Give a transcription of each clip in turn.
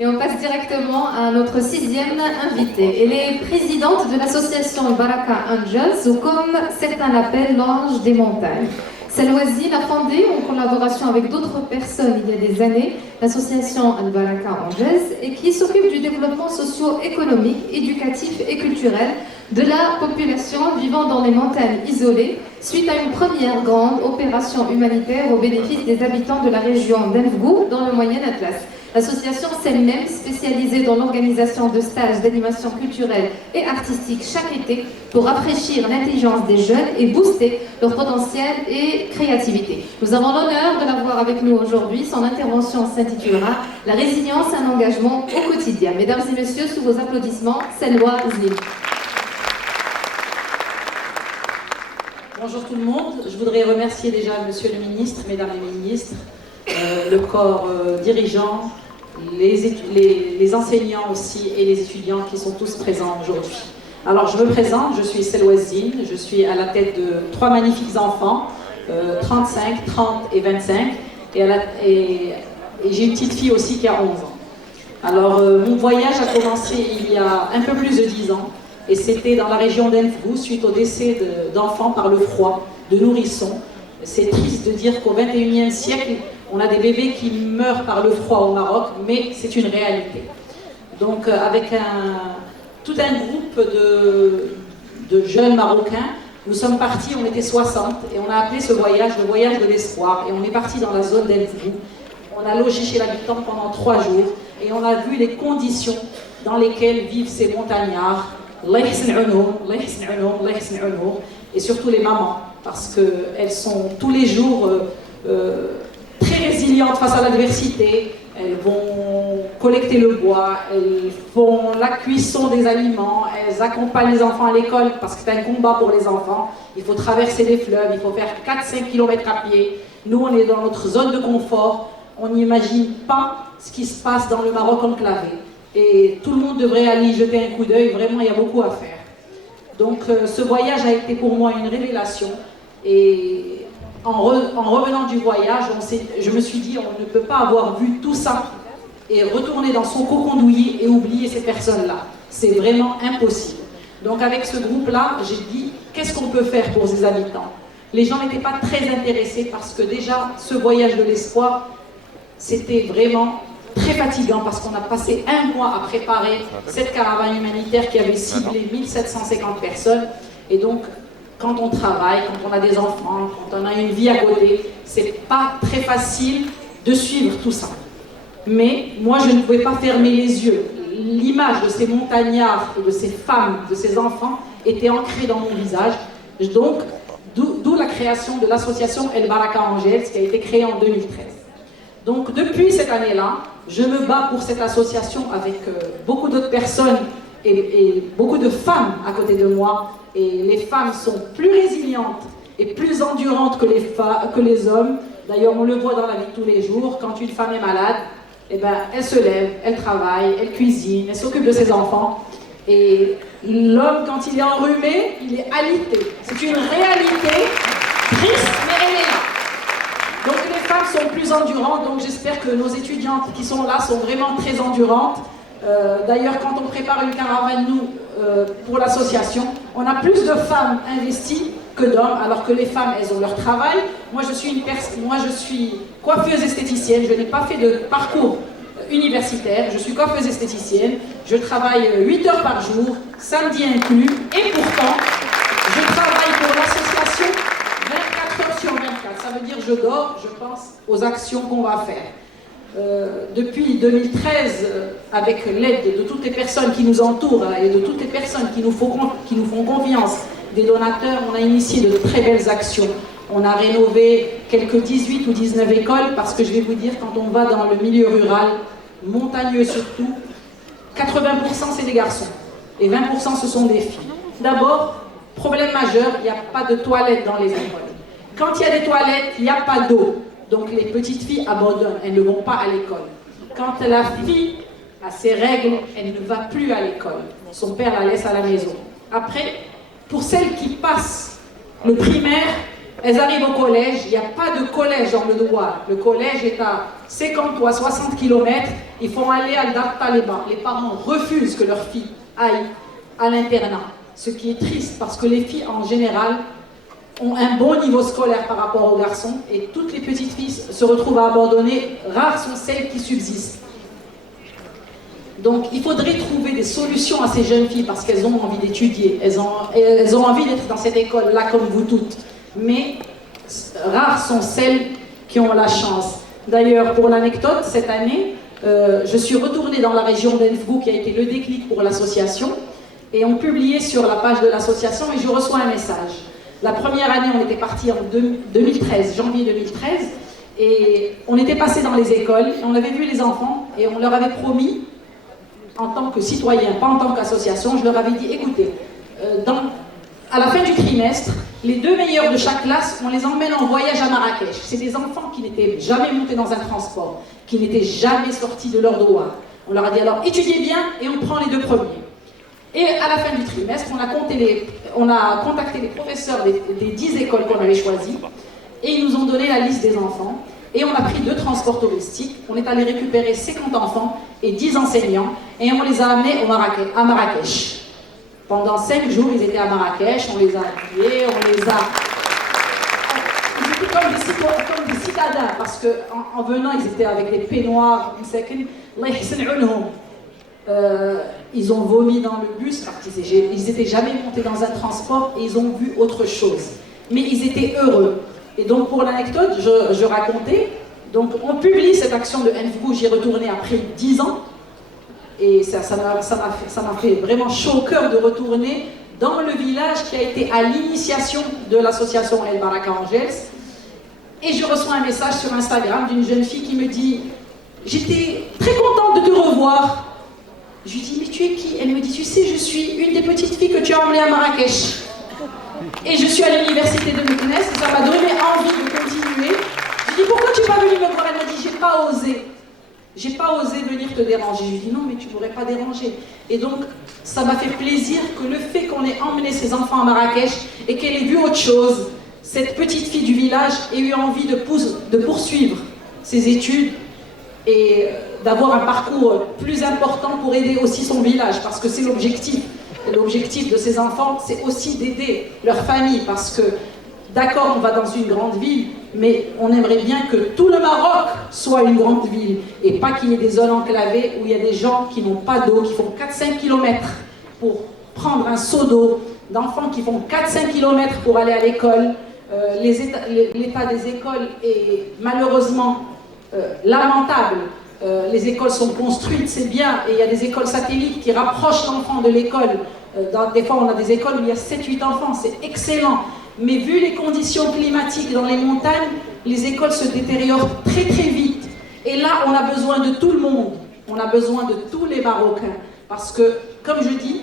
Et on passe directement à notre sixième invitée. Elle est présidente de l'association Baraka Angels, ou comme certains l'appellent, l'ange des montagnes. Salwa Zine a fondé, en collaboration avec d'autres personnes il y a des années, l'association Al-Baraka Angels, et qui s'occupe du développement socio-économique, éducatif et culturel de la population vivant dans les montagnes isolées, suite à une première grande opération humanitaire au bénéfice des habitants de la région d'Enfgou, dans le Moyen Atlas. L'association s'elle-même, spécialisée dans l'organisation de stages d'animation culturelle et artistique chaque été pour rafraîchir l'intelligence des jeunes et booster leur potentiel et créativité. Nous avons l'honneur de l'avoir avec nous aujourd'hui. Son intervention s'intitulera « La résilience, un engagement au quotidien ». Mesdames et messieurs, sous vos applaudissements, Salwa Zine. Bonjour tout le monde. Je voudrais remercier déjà Monsieur le ministre, Mesdames les ministres, le corps dirigeant, les enseignants aussi et les étudiants qui sont tous présents aujourd'hui. Alors je me présente, je suis Salwa Zine, je suis à la tête de 3 magnifiques enfants, 35, 30 et 25, et j'ai une petite fille aussi qui a 11 ans. Alors mon voyage a commencé il y a un peu plus de 10 ans, et c'était dans la région d'Enfgou suite au décès d'enfants par le froid, de nourrissons. C'est triste de dire qu'au XXIe siècle, on a des bébés qui meurent par le froid au Maroc, mais c'est une réalité. Donc avec tout un groupe de jeunes Marocains, nous sommes partis, on était 60, et on a appelé ce voyage le voyage de l'espoir, et on est parti dans la zone d'Enfgou. On a logé chez l'habitant pendant 3 jours, et on a vu les conditions dans lesquelles vivent ces montagnards, et surtout les mamans, parce qu'elles sont tous les jours très résilientes face à l'adversité. Elles vont collecter le bois, elles font la cuisson des aliments, elles accompagnent les enfants à l'école parce que c'est un combat pour les enfants. Il faut traverser les fleuves, il faut faire 4-5 km à pied. Nous, on est dans notre zone de confort. On n'imagine pas ce qui se passe dans le Maroc enclavé. Et tout le monde devrait aller y jeter un coup d'œil. Vraiment, il y a beaucoup à faire. Donc, ce voyage a été pour moi une révélation. Et en revenant du voyage, je me suis dit, on ne peut pas avoir vu tout ça et retourner dans son cocon douillet et oublier ces personnes-là. C'est vraiment impossible. Donc, avec ce groupe-là, j'ai dit, qu'est-ce qu'on peut faire pour ces habitants? Les gens n'étaient pas très intéressés parce que déjà, ce voyage de l'espoir, c'était vraiment très fatigant parce qu'on a passé 1 mois à préparer cette caravane humanitaire qui avait ciblé 1750 personnes. Et donc, quand on travaille, quand on a des enfants, quand on a une vie à côté, c'est pas très facile de suivre tout ça. Mais moi, je ne pouvais pas fermer les yeux. L'image de ces montagnards et de ces femmes, de ces enfants, était ancrée dans mon visage. Donc, d'où la création de l'association El Baraka Angels, qui a été créée en 2013. Donc, depuis cette année-là, je me bats pour cette association avec beaucoup d'autres personnes et beaucoup de femmes à côté de moi. Et les femmes sont plus résilientes et plus endurantes que les hommes. D'ailleurs, on le voit dans la vie de tous les jours. Quand une femme est malade, eh ben, elle se lève, elle travaille, elle cuisine, elle s'occupe de ses enfants. Et l'homme, quand il est enrhumé, il est alité. C'est une réalité triste, mais elle est là. Donc les femmes sont plus endurantes, donc j'espère que nos étudiantes qui sont là sont vraiment très endurantes. D'ailleurs, quand on prépare une caravane, nous, pour l'association, on a plus de femmes investies que d'hommes, alors que les femmes, elles ont leur travail. Moi, je suis coiffeuse esthéticienne, je n'ai pas fait de parcours universitaire, je suis coiffeuse esthéticienne, je travaille 8 heures par jour, samedi inclus, et pourtant, je travaille pour l'association 24 heures sur 24. Ça veut dire je dors, je pense aux actions qu'on va faire. Depuis 2013, avec l'aide de toutes les personnes qui nous entourent et de toutes les personnes qui nous font confiance, des donateurs, on a initié de très belles actions. On a rénové quelques 18 ou 19 écoles parce que je vais vous dire, quand on va dans le milieu rural, montagneux surtout, 80% c'est des garçons et 20% ce sont des filles. D'abord, problème majeur, il n'y a pas de toilettes dans les écoles. Quand il y a des toilettes, il n'y a pas d'eau. Donc les petites filles abandonnent, elles ne vont pas à l'école. Quand la fille a ses règles, elle ne va plus à l'école. Son père la laisse à la maison. Après, pour celles qui passent le primaire, Elles arrivent au collège, il n'y a pas de collège dans le Douar. Le collège est à 50 ou à 60 km. Ils font aller à Dar Taliba. Les parents refusent que leurs filles aillent à l'internat. Ce qui est triste parce que les filles en général ont un bon niveau scolaire par rapport aux garçons et toutes les petites filles se retrouvent abandonnées. Rares sont celles qui subsistent. Donc il faudrait trouver des solutions à ces jeunes filles parce qu'elles ont envie d'étudier. Elles ont envie d'être dans cette école-là comme vous toutes. Mais rares sont celles qui ont la chance. D'ailleurs, pour l'anecdote, cette année, je suis retournée dans la région d'Enfgou qui a été le déclic pour l'association et on publiait sur la page de l'association et je reçois un message. La première année, on était parti en 2013, janvier 2013, et on était passé dans les écoles, et on avait vu les enfants et on leur avait promis, en tant que citoyen, pas en tant qu'association, je leur avais dit, écoutez, à la fin du trimestre, les 2 meilleurs de chaque classe, on les emmène en voyage à Marrakech. C'est des enfants qui n'étaient jamais montés dans un transport, qui n'étaient jamais sortis de leur Douar. On leur a dit alors étudiez bien et on prend les 2 premiers. Et à la fin du trimestre, on a contacté les professeurs des 10 écoles qu'on avait choisies et ils nous ont donné la liste des enfants. Et on a pris 2 transports touristiques, on est allé récupérer 50 enfants et 10 enseignants et on les a amenés à Marrakech. Pendant 5 jours, ils étaient à Marrakech, on les a habillés, on les a... Ils étaient comme des citadins, parce qu'en venant, ils étaient avec des peignoirs, ils ont vomi dans le bus, parce qu'ils n'étaient jamais montés dans un transport et ils ont vu autre chose. Mais ils étaient heureux. Et donc pour l'anecdote, je racontais, donc on publie cette action de Enfgou, j'y ai retourné après 10 ans, et ça m'a fait vraiment chaud au cœur de retourner dans le village qui a été à l'initiation de l'association El Baraka Angels. Et je reçois un message sur Instagram d'une jeune fille qui me dit « J'étais très contente de te revoir. » Je lui dis « Mais tu es qui ?» Elle me dit « Tu sais, je suis une des petites filles que tu as emmenées à Marrakech. Et je suis à l'université de Meknès et ça m'a donné envie de continuer. » Je lui dis « Pourquoi tu n'es pas venue me voir ?» Elle m'a dit « J'ai pas osé. J'ai pas osé venir te déranger. » Je lui dis non, mais tu m'aurais pas dérangé. Et donc, ça m'a fait plaisir que le fait qu'on ait emmené ses enfants à Marrakech et qu'elle ait vu autre chose, cette petite fille du village ait eu envie de poursuivre ses études et d'avoir un parcours plus important pour aider aussi son village, parce que c'est l'objectif. L'objectif de ces enfants, c'est aussi d'aider leur famille, parce que d'accord, on va dans une grande ville, mais on aimerait bien que tout le Maroc soit une grande ville et pas qu'il y ait des zones enclavées où il y a des gens qui n'ont pas d'eau, qui font 4-5 km pour prendre un seau d'eau, d'enfants qui font 4-5 km pour aller à l'école. L'état des écoles est malheureusement lamentable. Les écoles sont construites, c'est bien, et il y a des écoles satellites qui rapprochent l'enfant de l'école. Des fois, on a des écoles où il y a 7-8 enfants, c'est excellent. Mais vu les conditions climatiques dans les montagnes, les écoles se détériorent très très vite. Et là, on a besoin de tout le monde. On a besoin de tous les Marocains. Parce que, comme je dis,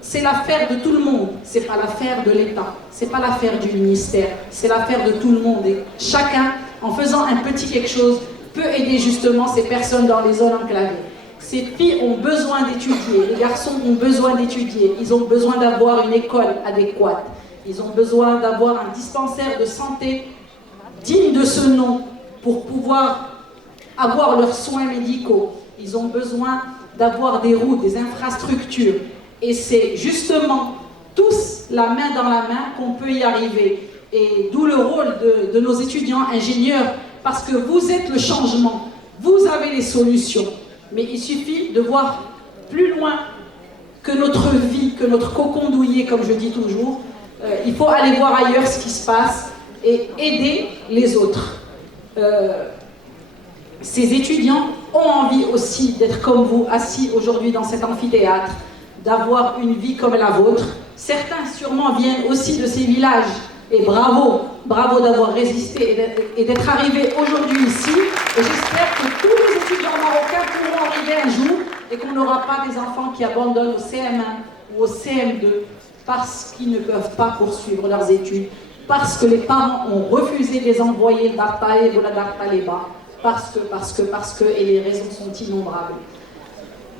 c'est l'affaire de tout le monde. C'est pas l'affaire de l'État. C'est pas l'affaire du ministère. C'est l'affaire de tout le monde. Et chacun, en faisant un petit quelque chose, peut aider justement ces personnes dans les zones enclavées. Ces filles ont besoin d'étudier. Les garçons ont besoin d'étudier. Ils ont besoin d'avoir une école adéquate. Ils ont besoin d'avoir un dispensaire de santé digne de ce nom pour pouvoir avoir leurs soins médicaux. Ils ont besoin d'avoir des routes, des infrastructures. Et c'est justement tous la main dans la main qu'on peut y arriver. Et d'où le rôle de nos étudiants ingénieurs, parce que vous êtes le changement, vous avez les solutions. Mais il suffit de voir plus loin que notre vie, que notre cocon douillet, comme je dis toujours. Il faut aller voir ailleurs ce qui se passe et aider les autres. Ces étudiants ont envie aussi d'être comme vous, assis aujourd'hui dans cet amphithéâtre, d'avoir une vie comme la vôtre. Certains sûrement viennent aussi de ces villages. Et bravo, bravo d'avoir résisté et d'être arrivés aujourd'hui ici. Et j'espère que tous les étudiants marocains pourront arriver un jour et qu'on n'aura pas des enfants qui abandonnent au CM1 ou au CM2 parce qu'ils ne peuvent pas poursuivre leurs études, parce que les parents ont refusé de les envoyer le Dar Taïb ou la Dar Taliba, parce que, et les raisons sont innombrables.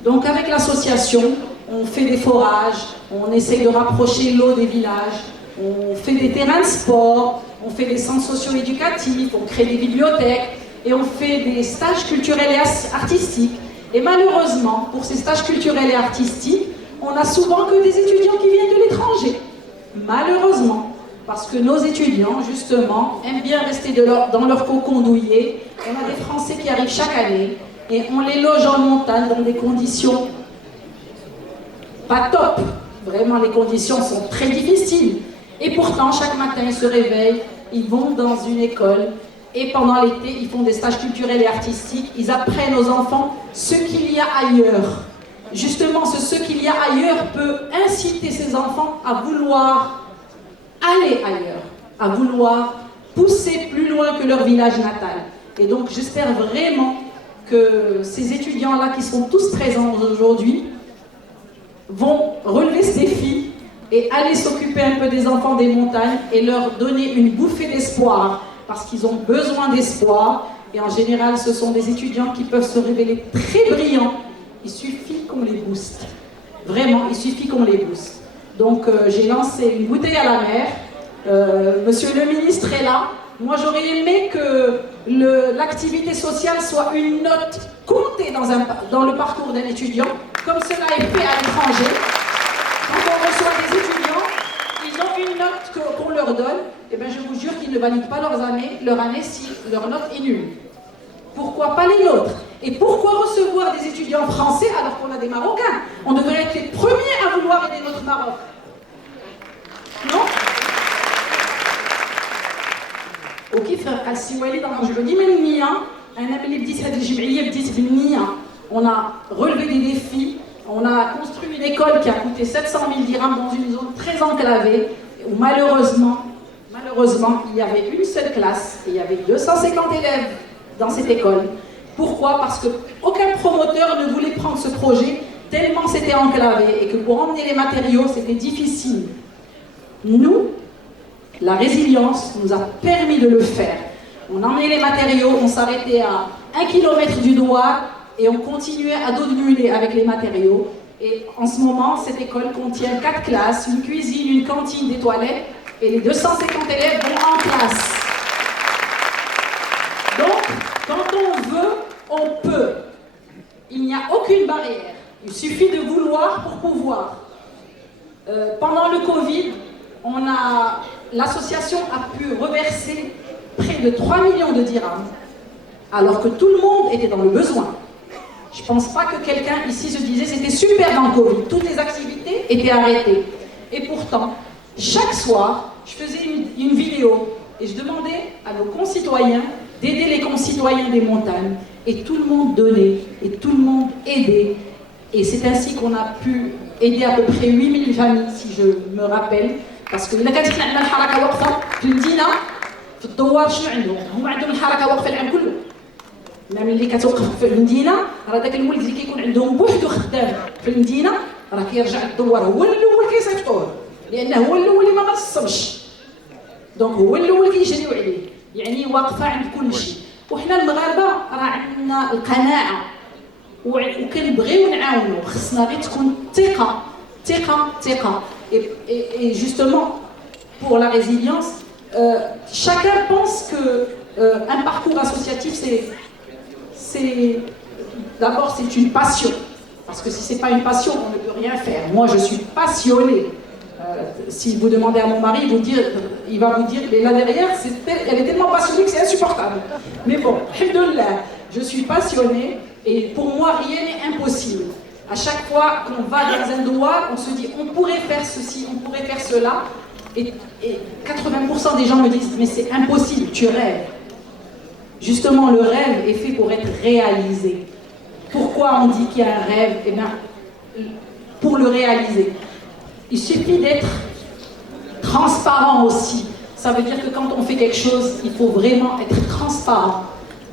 Donc avec l'association, on fait des forages, on essaye de rapprocher l'eau des villages, on fait des terrains de sport, on fait des centres socio-éducatifs, on crée des bibliothèques et on fait des stages culturels et artistiques. Et malheureusement, pour ces stages culturels et artistiques, on a souvent que des étudiants qui viennent de l'étranger. Malheureusement, parce que nos étudiants, justement, aiment bien rester dans leur cocon douillet. On a des Français qui arrivent chaque année et on les loge en montagne dans des conditions pas top. Vraiment, les conditions sont très difficiles. Et pourtant, chaque matin, ils se réveillent, ils vont dans une école et pendant l'été, ils font des stages culturels et artistiques. Ils apprennent aux enfants ce qu'il y a ailleurs. Justement, ce qu'il y a ailleurs peut inciter ces enfants à vouloir aller ailleurs, à vouloir pousser plus loin que leur village natal. Et donc, j'espère vraiment que ces étudiants-là qui sont tous présents aujourd'hui vont relever ce défi et aller s'occuper un peu des enfants des montagnes et leur donner une bouffée d'espoir, parce qu'ils ont besoin d'espoir. Et en général, ce sont des étudiants qui peuvent se révéler très brillants. Il suffit qu'on les booste. Vraiment, il suffit qu'on les booste. Donc, j'ai lancé une bouteille à la mer. Monsieur le ministre est là. Moi, j'aurais aimé que l'activité sociale soit une note comptée dans le parcours d'un étudiant, comme cela est fait à l'étranger. Quand on reçoit des étudiants, ils ont une note qu'on leur donne. Et bien, je vous jure qu'ils ne valident pas leur année si leur note est nulle. Pourquoi pas les nôtres? Et pourquoi recevoir des étudiants français alors qu'on a des Marocains? On devrait être les premiers à vouloir aider notre Maroc. Non? وكيف السي وليد نرجعوا ديما للنية. أنا ملي بديت هذه الجمعية بديت بالنية. On a relevé des défis. On a construit une école qui a coûté 700 000 dirhams dans une zone très enclavée où malheureusement, il y avait une seule classe et il y avait 250 élèves dans cette école. Pourquoi? Parce qu'aucun promoteur ne voulait prendre ce projet tellement c'était enclavé et que pour emmener les matériaux, c'était difficile. Nous, la résilience nous a permis de le faire. On emmenait les matériaux, on s'arrêtait à 1 km du Douar et on continuait à dos de mulet avec les matériaux. Et en ce moment, cette école contient 4 classes, une cuisine, une cantine, des toilettes, et les 250 élèves vont en classe. Donc, quand on veut, on peut. Il n'y a aucune barrière. Il suffit de vouloir pour pouvoir. Pendant le Covid, l'association a pu reverser près de 3 millions de dirhams, alors que tout le monde était dans le besoin. Je ne pense pas que quelqu'un ici se disait c'était super dans le Covid, toutes les activités étaient arrêtées. Et pourtant, chaque soir, je faisais une vidéo et je demandais à nos concitoyens d'aider les concitoyens des montagnes. Et tout le monde donnait, et tout le monde aidait. Et c'est ainsi qu'on a pu aider à peu près 8000 familles, si je me rappelle. Parce que إذا كانت احنا عندنا الحركة واقفة في المدينة في الدوار شنو عندهم؟ هم عندهم الحركة واقفة العام كله. ملي كتوقف في المدينة راه داك الولد اللي كيكون عندهم بوحدو خدام في المدينة راه كيرجع للدوار هو الأول كيصيفطوه لأنه هو الأول اللي ما صمش. دونك هو الأول كيجريو عليه يعني واقفة عند كل شيء. وحنا المغاربة راه عندنا القناعة وكنبغيو نعاونوا خصنا غير تكون ثقة. Et justement, pour la résilience, chacun pense qu'un parcours associatif, d'abord c'est une passion. Parce que si ce n'est pas une passion, on ne peut rien faire. Moi, je suis passionnée. Si vous demandez à mon mari, il va vous dire, mais là derrière, elle est tellement passionnée que c'est insupportable. Mais bon, alhamdoulilah, je suis passionnée et pour moi, rien n'est impossible. À chaque fois qu'on va dans un douar, on se dit on pourrait faire ceci, on pourrait faire cela. Et 80% des gens me disent mais c'est impossible, tu rêves. Justement, le rêve est fait pour être réalisé. Pourquoi on dit qu'il y a un rêve? Eh bien, pour le réaliser, il suffit d'être transparent aussi. Ça veut dire que quand on fait quelque chose, il faut vraiment être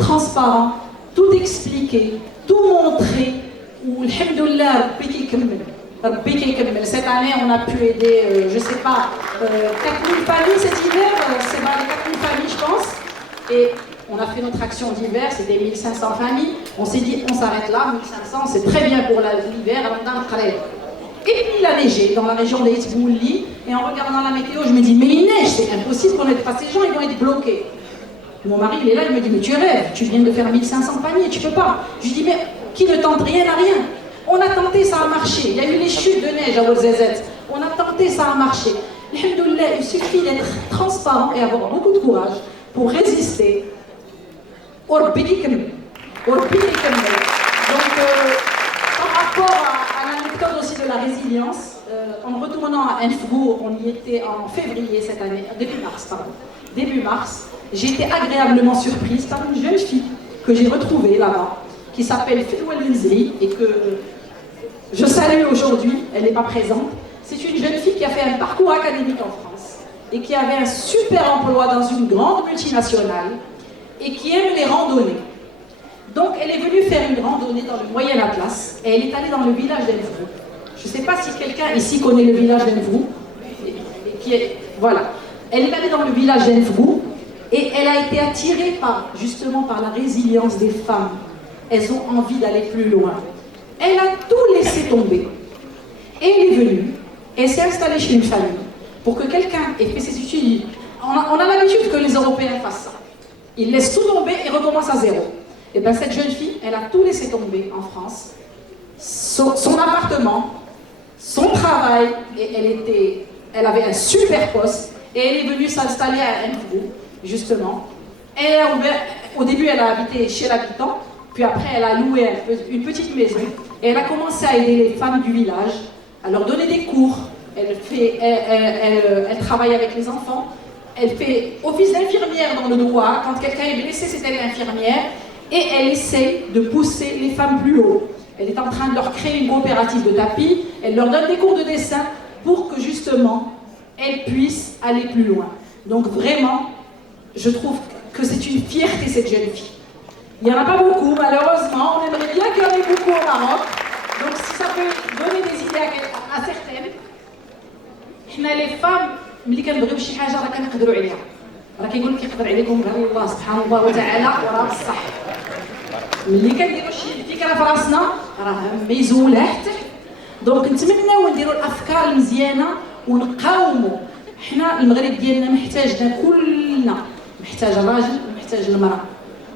transparent, tout expliquer, tout montrer. Alhamdoulilah, Rabbi kikemmel. Cette année, on a pu aider, je ne sais pas, 4000 familles cet hiver, c'est vers les 4000 familles, je pense. Et on a fait notre action d'hiver, c'était 1500 familles. On s'est dit, on s'arrête là, 1500, c'est très bien pour l'hiver. Et puis il a neigé dans la région des Itbouli. Et en regardant la météo, je me dis, mais il neige, c'est impossible qu'on n'ait pas ces gens, ils vont être bloqués. Mon mari, il est là, il me dit, mais tu rêves, tu viens de faire 1500 paniers, tu peux pas. Je lui dis, mais qui ne tente rien n'a rien. On a tenté, ça a marché. Il y a eu les chutes de neige à Ouarzazate. On a tenté, ça a marché. Alhamdoulilah, il suffit d'être transparent et avoir beaucoup de courage pour résister. Donc, par rapport à l'anecdote aussi de la résilience, en retournant à Enfgou, on y était en février cette année, début mars, j'ai été agréablement surprise par une jeune fille que j'ai retrouvée là-bas, qui s'appelle Fedwa Linzri et que je salue aujourd'hui, elle n'est pas présente. C'est une jeune fille qui a fait un parcours académique en France et qui avait un super emploi dans une grande multinationale et qui aime les randonnées. Donc elle est venue faire une randonnée dans le Moyen Atlas et elle est allée dans le village d'Enfrou. Je ne sais pas si quelqu'un ici connaît le village d'Enfrou. Voilà. Elle est allée dans le village d'Enfrou et elle a été attirée justement par la résilience des femmes. Elles ont envie d'aller plus loin. Elle a tout laissé tomber. Et elle est venue, elle s'est installée chez une famille pour que quelqu'un ait fait ses études. On a l'habitude que les Européens fassent ça. Ils laissent tout tomber et recommencent à zéro. Et bien cette jeune fille, elle a tout laissé tomber en France. Son appartement, son travail, et elle avait un super poste. Et elle est venue s'installer à Enfrou, justement. Elle a ouvert, au début, elle a habité chez l'habitant. Puis après, elle a loué une petite maison et elle a commencé à aider les femmes du village, à leur donner des cours. Elle travaille avec les enfants. Elle fait office d'infirmière dans le droit. Quand quelqu'un est blessé, c'est elle l'infirmière. Et elle essaye de pousser les femmes plus haut. Elle est en train de leur créer une coopérative de tapis. Elle leur donne des cours de dessin pour que justement, elles puissent aller plus loin. Donc vraiment, je trouve que c'est une fierté cette jeune fille. Il n'y en a pas beaucoup, malheureusement. On aimerait bien qu'il y en ait beaucoup au Maroc. Donc, si ça peut donner des idées à certaines, les femmes, ملي كنبغيو شي حاجه راه كنقدروا عليها. راه كيقول لك يقدر عليكم غير الله سبحانه الله وتعالى وراه بصح. ملي كنديروا شي فكره في راسنا راه ما يزولها حتى. دونك نتمناو نديروا الافكار المزيانه ونقاوموا. حنا المغرب ديالنا محتاجنا كلنا، محتاج الراجل ومحتاج المراه.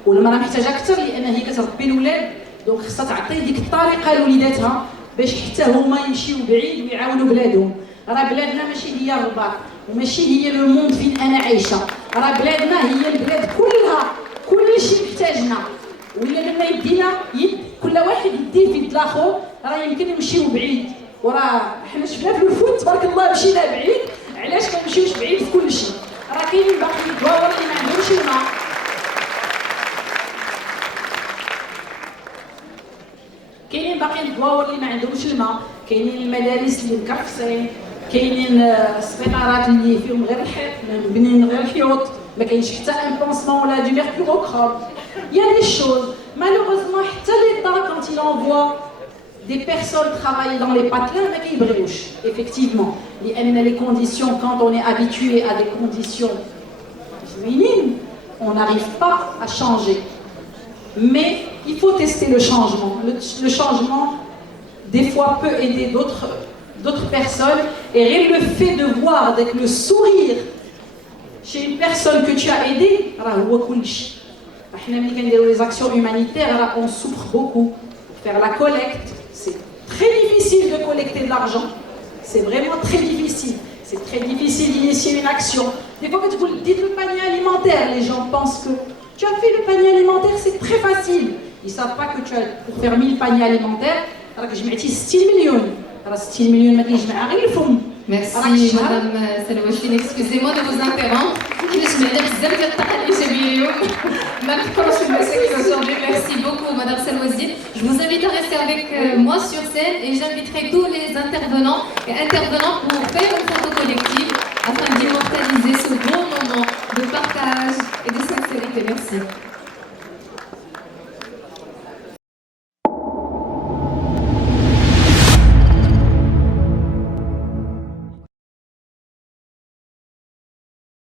والمراه محتاجه اكثر لان هي كتربي الاولاد، دونك خصها تعطي ديك الطريقه لوليداتها باش حتى هما يمشيو بعيد ويعاونوا بلادهم. راه بلادنا ماشي هي الرباط وماشي هي لو موند فين انا عايشه، راه بلادنا هي البلاد كلها، كل شيء محتاجنا. ولا لما يدينا كل واحد يديه في يد الاخر راه يمكن نمشيو بعيد. وراه حنا شفنا في الفوت تبارك الله مشينا بعيد، علاش كنمشيوش بعيد في كل شيء؟ راه كاينين باقي الدواور اللي ما عندهمش الماء. كاينين باقي الدواور اللي ما عندهمش الماء، كاينين المدارس اللي مكرفسين، كاينين السبيطارات اللي فيهم غير الحيط، مبنيين غير الحيوط، ما كاينش حتى ان بونسمون ولا دو ميركوروكروم. Il y a des choses. Malheureusement, حتى l'État quand il envoie des personnes travailler dans les patelins, ما كيبغيوش. Effectivement, les conditions, quand on est habitué à des conditions minimes, on n'arrive pas à changer. Mais il faut tester le changement. Le changement, des fois, peut aider d'autres personnes. Et rien le fait de voir, avec le sourire chez une personne que tu as aidée, les actions humanitaires, on souffre beaucoup. Faire la collecte, c'est très difficile de collecter de l'argent. C'est vraiment très difficile. C'est très difficile d'initier une action. Des fois, quand vous dites le panier alimentaire, les gens pensent que tu as fait le panier alimentaire, c'est très facile. Ils ne savent pas que pour faire 1000 paniers alimentaires, je mets 60 millions. 60 millions, Merci Madame Salwachine, excusez-moi de vous interrompre. Merci beaucoup Madame Salwachine. Je vous invite à rester avec moi sur scène et j'inviterai tous les intervenants pour faire une photo collective afin d'immortaliser ce beau moment de partage et de sincérité. Merci.